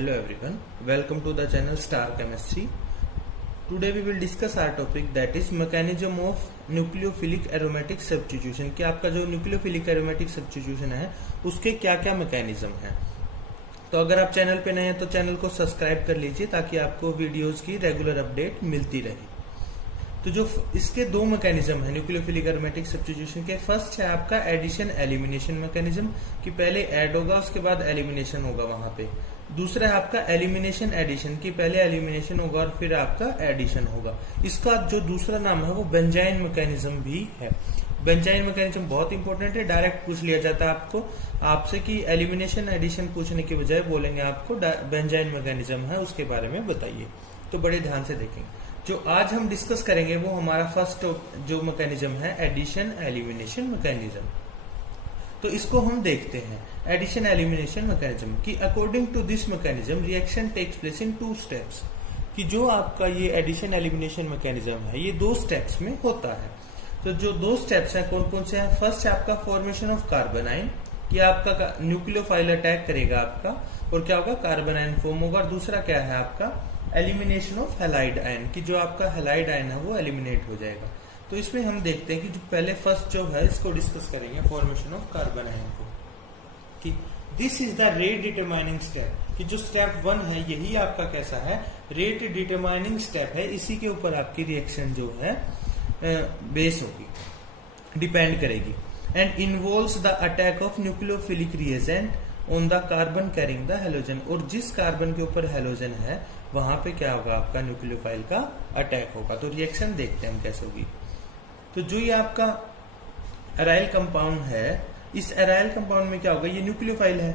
Hello everyone, welcome to the channel Star Chemistry. Today we will discuss our topic that is mechanism of nucleophilic aromatic substitution. कि आपका जो nucleophilic aromatic substitution है उसके क्या क्या mechanism है। तो अगर आप चैनल पे नए हैं तो चैनल को सब्सक्राइब कर लीजिए ताकि आपको वीडियोस की रेगुलर अपडेट मिलती रहे। तो जो इसके दो मैकेनिज्म है न्यूक्लियोफिलिक एरोमेटिक सब्स्टिट्यूशन के, फर्स्ट है आपका एडिशन एलिमिनेशन मैकेनिज्म कि पहले ऐड होगा उसके बाद एलिमिनेशन होगा वहां पे। दूसरा है आपका एलिमिनेशन एडिशन कि पहले एलिमिनेशन होगा और फिर आपका एडिशन होगा। इसका जो दूसरा नाम है वो बेंजाइन मैकेनिज्म भी है। बेंजाइन मैकेनिज्म बहुत इंपॉर्टेंट है, डायरेक्ट पूछ लिया जाता है आपसे कि एलिमिनेशन एडिशन पूछने के बजाय बोलेंगे आपको बेंजाइन मैकेनिज्म है उसके बारे में बताइए। तो बड़े ध्यान से देखेंगे। जो आज हम डिस्कस करेंगे वो हमारा फर्स्ट जो मैकेनिज्म है एडिशन एलिमिनेशन मैकेनिज्म। तो इसको हम देखते हैं एडिशन एलिमिनेशन मैकेनिज्म कि according to this mechanism reaction takes place in 2 steps. कि जो आपका ये एडिशन एलिमिनेशन मैकेनिज्म है ये 2 स्टेप्स में होता है। तो जो 2 स्टेप्स हैं कौन कौन से हैं? फर्स्ट है आपका फॉर्मेशन ऑफ कार्बोनाइन कि आपका न्यूक्लियोफाइल अटैक करेगा आपका और क्या होगा कार्बोनाइन फॉर्म होगा। और दूसरा क्या है आपका एलिमिनेशन ऑफ हैलाइड आयन कि जो आपका हैलाइड आयन है वो एलिमिनेट हो जाएगा। तो इसमें हम देखते हैं कि जो पहले फर्स्ट जो है इसको डिस्कस करेंगे फॉर्मेशन ऑफ कार्बन आयन को कि this is the rate determining step कि जो स्टेप 1 है यही आपका कैसा है रेट डिटरमाइनिंग स्टेप है। इसी के ऊपर आपकी रिएक्शन जो है बेस होगी, डिपेंड करेगी। And involves the attack of nucleophilic reagent on the carbon carrying the halogen. और जिस कार्बन के ऊपर हेलोजन है वहां पे क्या होगा आपका न्यूक्लियोफाइल का अटैक होगा। तो रिएक्शन देखते हैं हम कैसे होगी। तो जो ये आपका एराइल कंपाउंड है इस एराइल कंपाउंड में क्या होगा ये न्यूक्लियोफाइल है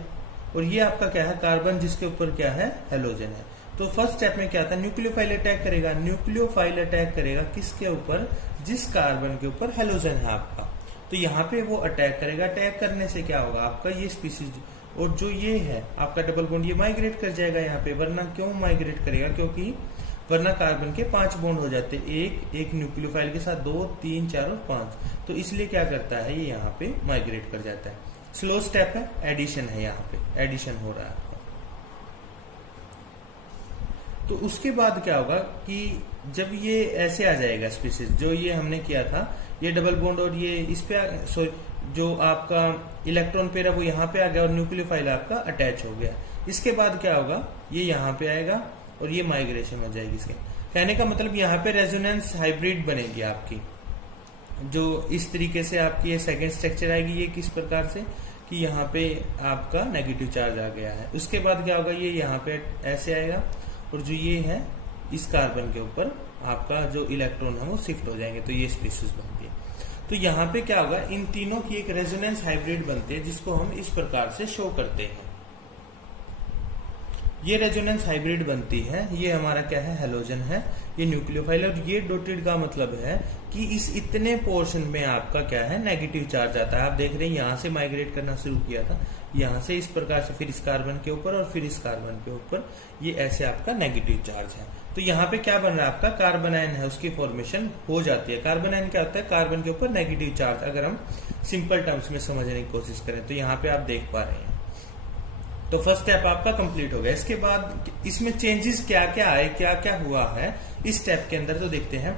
और ये आपका क्या है कार्बन जिसके ऊपर क्या है हेलोजन है। तो फर्स्ट स्टेप में क्या था न्यूक्लियोफाइल अटैक करेगा। न्यूक्लियोफाइल अटैक करेगा किसके ऊपर? जिस कार्बन के ऊपर हेलोजन है आपका। तो यहाँ पे वो अटैक करेगा। अटैक करने से क्या होगा आपका ये स्पीसीज और जो ये है आपका डबल बॉन्ड ये माइग्रेट कर जाएगा यहाँ पे। वरना क्यों माइग्रेट करेगा? क्योंकि वरना कार्बन के 5 बॉन्ड हो जाते हैं, एक न्यूक्लियोफाइल के साथ 2, 3, 4 और 5। तो इसलिए क्या करता है ये यहाँ पे माइग्रेट कर जाता है। स्लो स्टेप है, एडिशन है, यहाँ पे एडिशन हो रहा है आपका। तो उसके बाद क्या होगा कि जब ये ऐसे आ जाएगा स्पीसीज जो ये हमने किया था ये डबल बॉन्ड और ये इस पे जो आपका इलेक्ट्रॉन पेयर है वो यहाँ पे आ गया और न्यूक्लियोफाइल आपका अटैच हो गया। इसके बाद क्या होगा ये यहाँ पे आएगा और ये माइग्रेशन हो जाएगी। इसके कहने का मतलब यहाँ पे रेजोनेंस हाइब्रिड बनेगी आपकी। जो इस तरीके से आपकी ये सेकेंड स्ट्रक्चर आएगी ये किस प्रकार से कि यहाँ पे आपका नेगेटिव चार्ज आ गया है। उसके बाद क्या होगा ये यहाँ पे ऐसे आएगा और जो ये है इस कार्बन के ऊपर आपका जो इलेक्ट्रॉन है वो शिफ्ट हो जाएंगे। तो ये स्पीसीज बनती है। तो यहाँ पे क्या होगा इन तीनों की एक रेजोनेंस हाइब्रिड बनती है जिसको हम इस प्रकार से शो करते हैं। ये रेजोनेंस हाइब्रिड बनती है, ये हमारा क्या है हेलोजन है, ये न्यूक्लियोफाइल और ये डॉटेड का मतलब है कि इस इतने पोर्शन में आपका क्या है नेगेटिव चार्ज आता है। आप देख रहे हैं यहाँ से माइग्रेट करना शुरू किया था, यहाँ से इस प्रकार से फिर इस कार्बन के ऊपर और फिर इस कार्बन के ऊपर ये ऐसे आपका नेगेटिव चार्ज है। तो यहाँ पे क्या बन रहा है आपका कार्बन आयन है उसकी फॉर्मेशन हो जाती है। कार्बन आयन क्या होता है कार्बन के ऊपर नेगेटिव चार्ज। अगर हम सिंपल टर्म्स में समझने की कोशिश करें तो यहाँ पे आप देख पा रहे हैं। तो फर्स्ट स्टेप आपका कंप्लीट हो गया। इसके बाद इसमें चेंजेस क्या क्या आए क्या क्या हुआ है इस स्टेप के अंदर तो देखते हैं।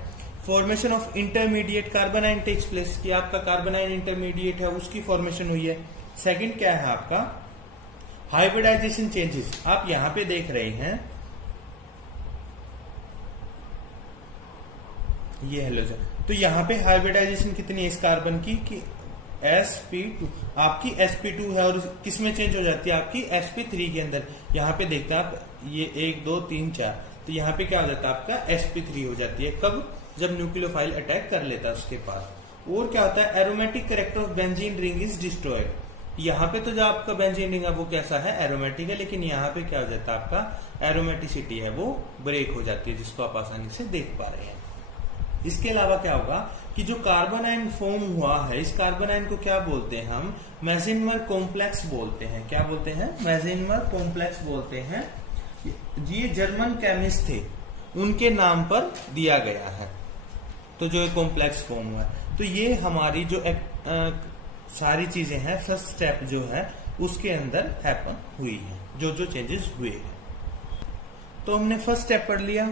Formation of intermediate carbanion takes place कि आपका कार्बन आयन इंटरमीडिएट है उसकी फॉर्मेशन हुई है। सेकंड क्या है आपका हाइब्रिडाइजेशन चेंजेस। आप यहां पे देख रहे हैं ये हेलोजन। तो यहाँ पे हाइब्रिडाइजेशन कितनी है इस कार्बन की कि sp2 आपकी sp2 है और किसमें चेंज हो जाती है आपकी sp3 के अंदर। यहाँ पे देखते हैं आप ये 1, 2, 3, 4 तो यहाँ पे क्या हो जाता है आपका sp3 हो जाती है। कब? जब न्यूक्लियोफाइल अटैक कर लेता है उसके पास। और क्या होता है aromatic character of benzene ring is destroyed. यहाँ पे तो जो आपका बेंजीन रिंग है वो कैसा है एरोमेटिक है, लेकिन यहाँ पे क्या हो जाता है आपका एरोमेटिसिटी है वो ब्रेक हो जाती है जिसको आप आसानी से देख पा रहे हैं। इसके अलावा क्या होगा कि जो कार्बन आयन फॉर्म हुआ है इस कार्बन आयन को क्या बोलते हैं हम मेसेनमर कॉम्प्लेक्स बोलते हैं। क्या बोलते हैं? मेसेनमर कॉम्प्लेक्स बोलते हैं। ये जर्मन केमिस्ट थे उनके नाम पर दिया गया है। तो जो कॉम्प्लेक्स फॉर्म हुआ है तो ये हमारी जो सारी चीजें हैं फर्स्ट स्टेप जो है उसके अंदर हैपन हुई है जो चेंजेस हुए हैं। तो हमने फर्स्ट स्टेप पढ़ लिया।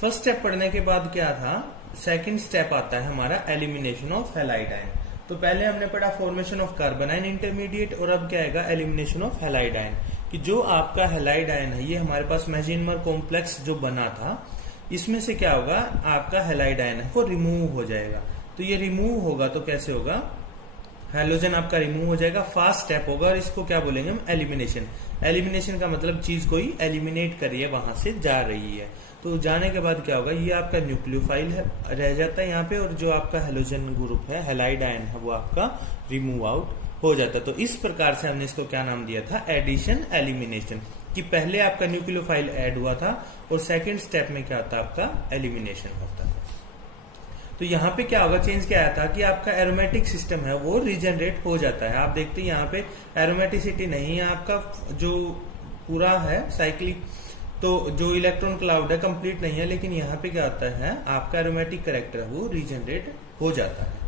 फर्स्ट स्टेप पढ़ने के बाद क्या था, सेकंड स्टेप आता है हमारा एलिमिनेशन ऑफ हैलाइड आयन। तो पहले हमने पढ़ा फॉर्मेशन ऑफ कार्बोनाइन इंटरमीडिएट, और अब क्या आएगा एलिमिनेशन ऑफ हैलाइड आयन। कि जो आपका हैलाइड आयन है, ये हमारे पास मेसेंजर कॉम्प्लेक्स जो बना था, इसमें से क्या होगा, आपका हैलाइड आयन है वो रिमूव हो जाएगा। तो ये रिमूव होगा तो कैसे होगा, हैलोजन आपका रिमूव हो जाएगा, फास्ट स्टेप होगा, और इसको क्या बोलेंगे हम, एलिमिनेशन। एलिमिनेशन का मतलब चीज कोई एलिमिनेट कर रही है, वहां से जा रही है। तो जाने के बाद क्या होगा, ये आपका न्यूक्लियोफाइल है रह जाता है यहाँ पे, और जो आपका हैलोजन ग्रुप है, हैलाइड आयन है, वो आपका रिमूव आउट हो जाता है। तो इस प्रकार से हमने इसको क्या नाम दिया था, एडिशन एलिमिनेशन। कि पहले आपका न्यूक्लियोफाइल ऐड हुआ था और सेकंड स्टेप में क्या होता है, आपका एलिमिनेशन होता है। तो यहाँ पे क्या होगा, चेंज क्या आया था कि आपका एरोमेटिक सिस्टम है वो रीजनरेट हो जाता है। आप देखते हैं यहाँ पे एरोमेटिसिटी नहीं है, आपका जो पूरा है साइक्लिक, तो जो इलेक्ट्रॉन क्लाउड है कंप्लीट नहीं है, लेकिन यहाँ पे क्या होता है, आपका एरोमेटिक कैरेक्टर है वो रीजनरेट हो जाता है।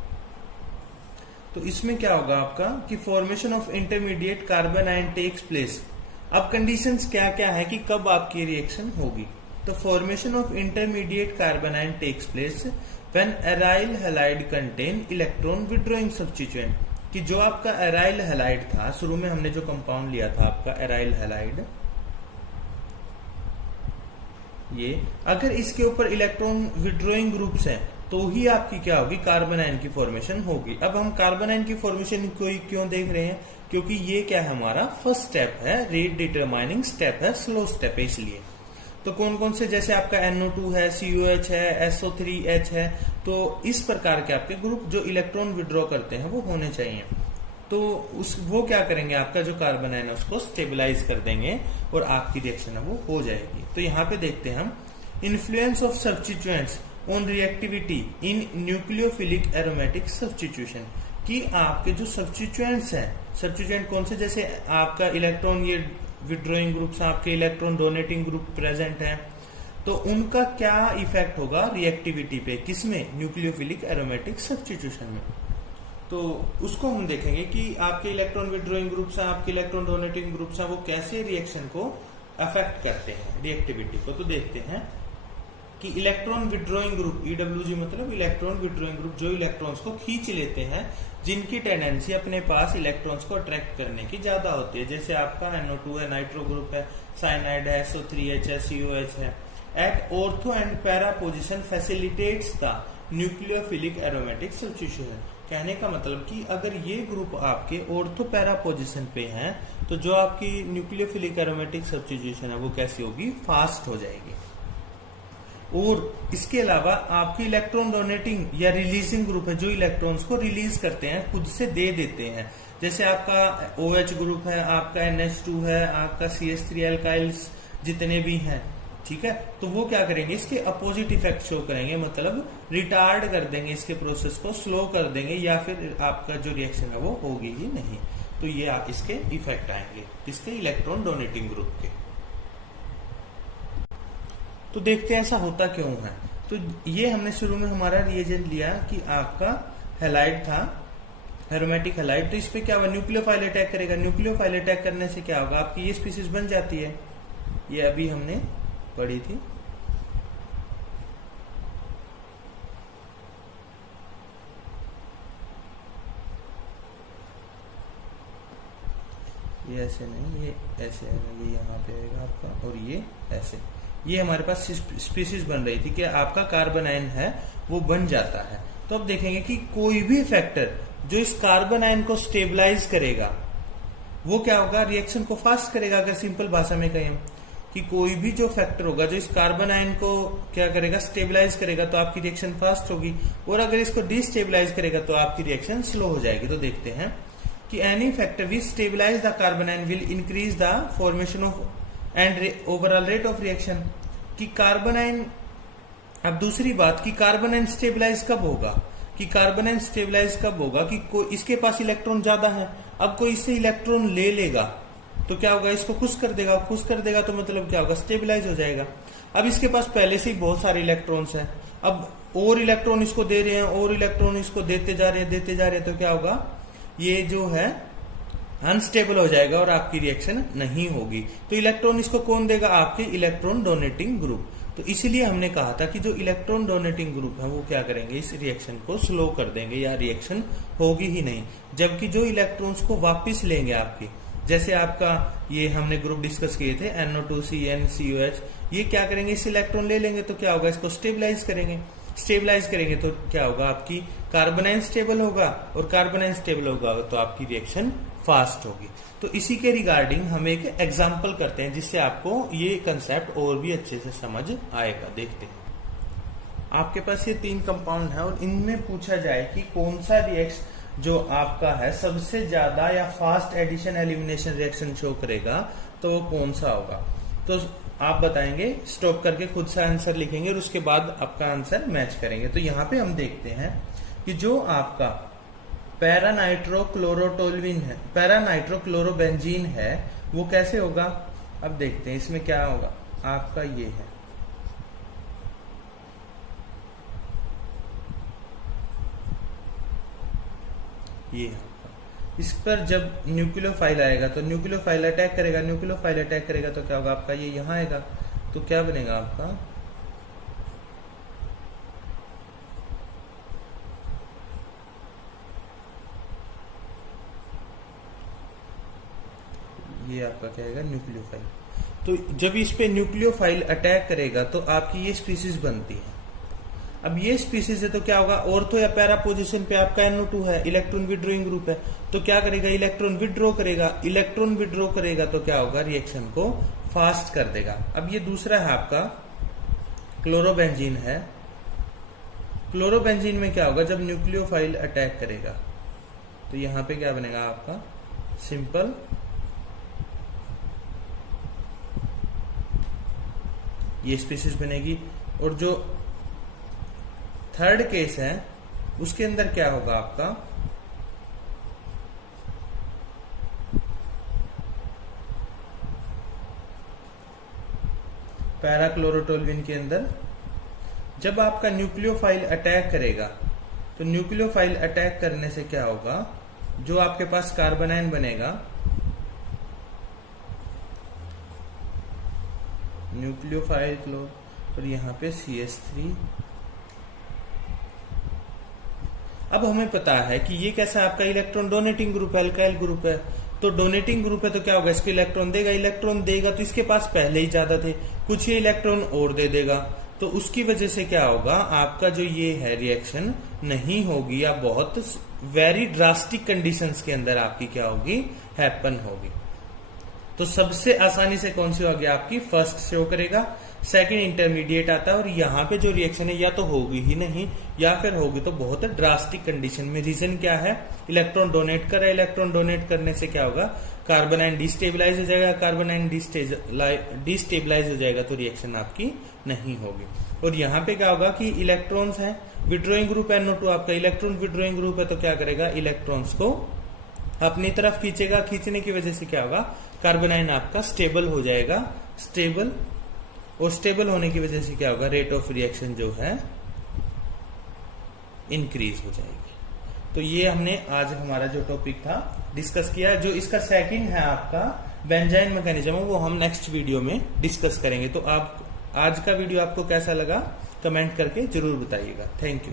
तो इसमें क्या होगा आपका कि formation of intermediate carbanion takes place. अब कंडीशंस क्या क्या है कि कब आपकी रिएक्शन होगी। तो formation of intermediate carbanion takes place when aryl halide contain electron withdrawing substituent. कि जो आपका एराइल हैलाइड था, शुरू में हमने जो कंपाउंड लिया था आपका एराइल हैलाइड, ये अगर इसके ऊपर इलेक्ट्रॉन विड्रॉइंग ग्रुप्स हैं तो ही आपकी क्या होगी, कार्बन आयन की फॉर्मेशन होगी। अब हम कार्बन आयन की फॉर्मेशन को क्यों देख रहे हैं, क्योंकि ये क्या है, हमारा फर्स्ट स्टेप है, रेट डिटरमाइनिंग स्टेप है, स्लो स्टेप है, इसलिए। तो कौन कौन से, जैसे आपका NO2 है, COH है, SO3H है, तो इस प्रकार के आपके ग्रुप जो इलेक्ट्रॉन विड्रॉ करते हैं वो होने चाहिए। तो वो क्या करेंगे, आपका जो कार्बन आयन है उसको स्टेबलाइज कर देंगे और आपकी रिएक्शन है वो हो जाएगी। तो यहाँ पे देखते हैं हम, influence of substituents on reactivity in nucleophilic aromatic substitution. कि आपके जो सब्स्टिट्यूएंट्स हैं, सब्स्टिट्यूएंट कौन से, जैसे आपका इलेक्ट्रॉन ये विड्रॉइंग ग्रुप्स, आपके इलेक्ट्रॉन डोनेटिंग ग्रुप प्रेजेंट हैं, तो उनका क्या इफेक्ट होगा रिएक्टिविटी पे, किसमें, न्यूक्लियोफिलिक एरोमेटिक सब्स्टिट्यूशन में। तो उसको हम देखेंगे कि आपके इलेक्ट्रॉन विड्रॉइंग ग्रुप्स हैं, आपके इलेक्ट्रॉन डोनेटिंग ग्रुप्स हैं, वो कैसे रिएक्शन को अफेक्ट करते हैं, रिएक्टिविटी को। तो देखते हैं कि इलेक्ट्रॉन विड्रॉइंग ग्रुप, EWG मतलब इलेक्ट्रॉन विड्रॉइंग ग्रुप, जो इलेक्ट्रॉन्स को खींच लेते हैं, जिनकी टेंडेंसी अपने पास इलेक्ट्रॉन्स को अट्रैक्ट करने की ज्यादा होती है। जैसे आपका NO2 है, नाइट्रो ग्रुप है, साइनाइड है, SO3H है, COH है। At ortho and para position facilitates the nucleophilic aromatic substitution. कहने का मतलब कि अगर ये ग्रुप आपके ऑर्थो पैरा पोजिशन पे हैं, तो जो आपकी न्यूक्लियोफिलिक एरोमेटिक सब्स्टिट्यूशन है वो कैसी होगी, फास्ट हो जाएगी। और इसके अलावा आपकी इलेक्ट्रॉन डोनेटिंग या रिलीजिंग ग्रुप है, जो इलेक्ट्रॉन्स को रिलीज करते हैं, खुद से दे देते हैं। जैसे आपका OH ग्रुप है, आपका NH2 है, आपका CH3 एल्काइल्स जितने भी हैं, ठीक है, तो वो क्या करेंगे, इसके अपोजिट इफेक्ट शो करेंगे, मतलब रिटार्ड कर देंगे, इसके प्रोसेस को स्लो कर देंगे, या फिर आपका जो रिएक्शन है वो होगी ही नहीं। तो ये इसके इफेक्ट आएंगे, इसके इलेक्ट्रॉन डोनेटिंग ग्रुप के। तो देखते हैं ऐसा होता क्यों है। तो ये हमने शुरू में हमारा रिएजेंट लिया कि आपका हैलाइड था, एरोमेटिक हैलाइड, तो इस पे क्या होगा, न्यूक्लियोफाइल अटैक करेगा। न्यूक्लियोफाइल अटैक करने से क्या होगा, आपकी ये स्पीसीज बन जाती है, ये अभी हमने पढ़ी थी। ये ऐसे नहीं, ये ऐसे आएगा, ये यहाँ पे आएगा आपका, और ये ऐसे, ये हमारे पास स्पीसीज बन रही थी कि आपका कार्बन आयन है वो बन जाता है। तो अब देखेंगे कि कोई भी फैक्टर जो इस कार्बन आयन को स्टेबलाइज करेगा वो क्या होगा, रिएक्शन को फास्ट करेगा। अगर सिंपल भाषा में कहें कि कोई भी जो फैक्टर होगा जो इस कार्बन आयन को क्या करेगा, स्टेबलाइज करेगा, तो आपकी रिएक्शन फास्ट होगी, और अगर इसको डिस्टेबलाइज करेगा तो आपकी रिएक्शन स्लो हो जाएगी। तो देखते हैं कि any factor which stabilize the carbanion will increase the formation of and overall rate of reaction. कि कार्बन आयन, अब दूसरी बात कि कार्बन आयन स्टेबलाइज कब होगा, कि कार्बन आयन स्टेबलाइज कब होगा कि कोई इसके पास इलेक्ट्रॉन ज्यादा है, अब कोई इससे इलेक्ट्रॉन ले लेगा तो क्या होगा, इसको खुश कर देगा, खुश कर देगा तो मतलब क्या होगा, स्टेबलाइज हो जाएगा। अब इसके पास पहले से ही बहुत सारे इलेक्ट्रॉन्स हैं, अब और इलेक्ट्रॉन इसको दे रहे हैं, और इलेक्ट्रॉन इसको देते जा रहे हैं, देते जा रहे हैं, तो क्या होगा, ये जो है अनस्टेबल हो जाएगा और आपकी रिएक्शन नहीं होगी। तो इलेक्ट्रॉन इसको कौन देगा? आपके इलेक्ट्रॉन डोनेटिंग ग्रुप। तो इसीलिए हमने कहा था कि जो इलेक्ट्रॉन डोनेटिंग ग्रुप है वो क्या करेंगे, इस रिएक्शन को स्लो कर देंगे या रिएक्शन होगी ही नहीं। जबकि जो इलेक्ट्रॉन्स को वापस लेंगे आपके, जैसे आपका ये हमने ग्रुप डिस्कस किए थे NO2CN COH, ये क्या करेंगे, इस इलेक्ट्रॉन ले लेंगे तो क्या होगा, इसको स्टेबलाइज करेंगे। स्टेबलाइज करेंगे तो क्या होगा, आपकी कार्बोनाइन स्टेबल होगा, और कार्बोनाइन स्टेबल होगा तो आपकी रिएक्शन फास्ट होगी। तो इसी के रिगार्डिंग हम एक एग्जांपल करते हैं जिससे आपको ये कंसेप्ट और भी अच्छे से समझ आएगा। देखते हैं, आपके पास ये 3 कंपाउंड है और इनमें पूछा जाए कि कौन सा रिएक्शन जो आपका है सबसे ज्यादा या fast addition elimination reaction show करेगा, तो वो कौन सा होगा। तो आप बताएंगे, स्टॉप करके खुद से आंसर लिखेंगे और उसके बाद आपका आंसर मैच करेंगे। तो यहाँ पे हम देखते हैं कि जो आपका पैरानाइट्रोक्लोरोटोल्विन है, पैरानाइट्रोक्लोरोबेंजीन है, वो कैसे होगा। अब देखते हैं इसमें क्या होगा। आपका ये है, ये इस पर जब न्यूक्लियोफाइल आएगा तो न्यूक्लियोफाइल अटैक करेगा, न्यूक्लियोफाइल अटैक करेगा तो क्या होगा, आपका ये यहां आएगा। तो क्या बनेगा आपका, ये आपका क्या आएगा, न्यूक्लियोफाइल। तो जब इस पे न्यूक्लियोफाइल अटैक करेगा तो आपकी ये स्पीसीज बनती है। अब ये स्पीसीज है तो क्या होगा, ऑर्थो या पैरा पोजीशन पे आपका NO2 है, इलेक्ट्रॉन विड्रोइंग ग्रुप है, तो क्या करेगा, इलेक्ट्रॉन विड्रॉ करेगा। इलेक्ट्रॉन विड्रॉ करेगा तो क्या होगा, रिएक्शन को फास्ट कर देगा। अब ये दूसरा है आपका क्लोरोबेंजीन है। क्लोरोबेंजीन में क्या होगा, जब न्यूक्लियोफाइल अटैक करेगा तो यहां पे क्या बनेगा आपका, सिंपल ये स्पीसीज बनेगी। और जो थर्ड केस है उसके अंदर क्या होगा आपका, पैराक्लोरोटोल्विन के अंदर जब आपका न्यूक्लियोफाइल अटैक करेगा तो न्यूक्लियोफाइल अटैक करने से क्या होगा, जो आपके पास कार्बोनाइन बनेगा, न्यूक्लियोफाइल क्लो, और यहां पे CH3। अब हमें पता है कि ये कैसा आपका इलेक्ट्रॉन डोनेटिंग ग्रुप है, अल्काइल ग्रुप है। तो डोनेटिंग ग्रुप है तो क्या होगा, इसको इलेक्ट्रॉन देगा। इलेक्ट्रॉन देगा तो इसके पास पहले ही ज्यादा थे, कुछ ये इलेक्ट्रॉन और दे देगा। तो उसकी वजह से क्या होगा, आपका जो ये है रिएक्शन नहीं होगी, या बहुत वेरी ड्रास्टिक कंडीशंस के अंदर आपकी क्या होगी, हैपन होगी। तो सबसे आसानी से कौन सी होगी, आपकी फर्स्ट शो करेगा, सेकंड इंटरमीडिएट आता है, और यहाँ पे जो रिएक्शन है या तो होगी ही नहीं या फिर होगी तो बहुत ड्रास्टिक कंडीशन में। रीजन क्या है, इलेक्ट्रॉन डोनेट कर रहा है, इलेक्ट्रॉन डोनेट करने से क्या होगा, कार्बोनाइन डिस्टेबलाइज हो जाएगा, कार्बोनाइन डिस्टेबलाइज हो जाएगा तो रिएक्शन आपकी नहीं होगी। और यहाँ पे क्या होगा कि इलेक्ट्रॉन्स है, विड्रोइंग ग्रुप NO2 आपका इलेक्ट्रॉन विड्रोइंग ग्रुप है, तो क्या करेगा, इलेक्ट्रॉन्स को अपनी तरफ खींचेगा। खींचने की वजह से क्या होगा, कार्बोनाइन आपका स्टेबल हो जाएगा, स्टेबल, और स्टेबल होने की वजह से क्या होगा, रेट ऑफ रिएक्शन जो है इंक्रीज हो जाएगी। तो ये हमने आज हमारा जो टॉपिक था डिस्कस किया। जो इसका सेकंड है आपका बेंजाइन मैकेनिज्म, वो हम नेक्स्ट वीडियो में डिस्कस करेंगे। तो आप आज का वीडियो आपको कैसा लगा, कमेंट करके जरूर बताइएगा। Thank you.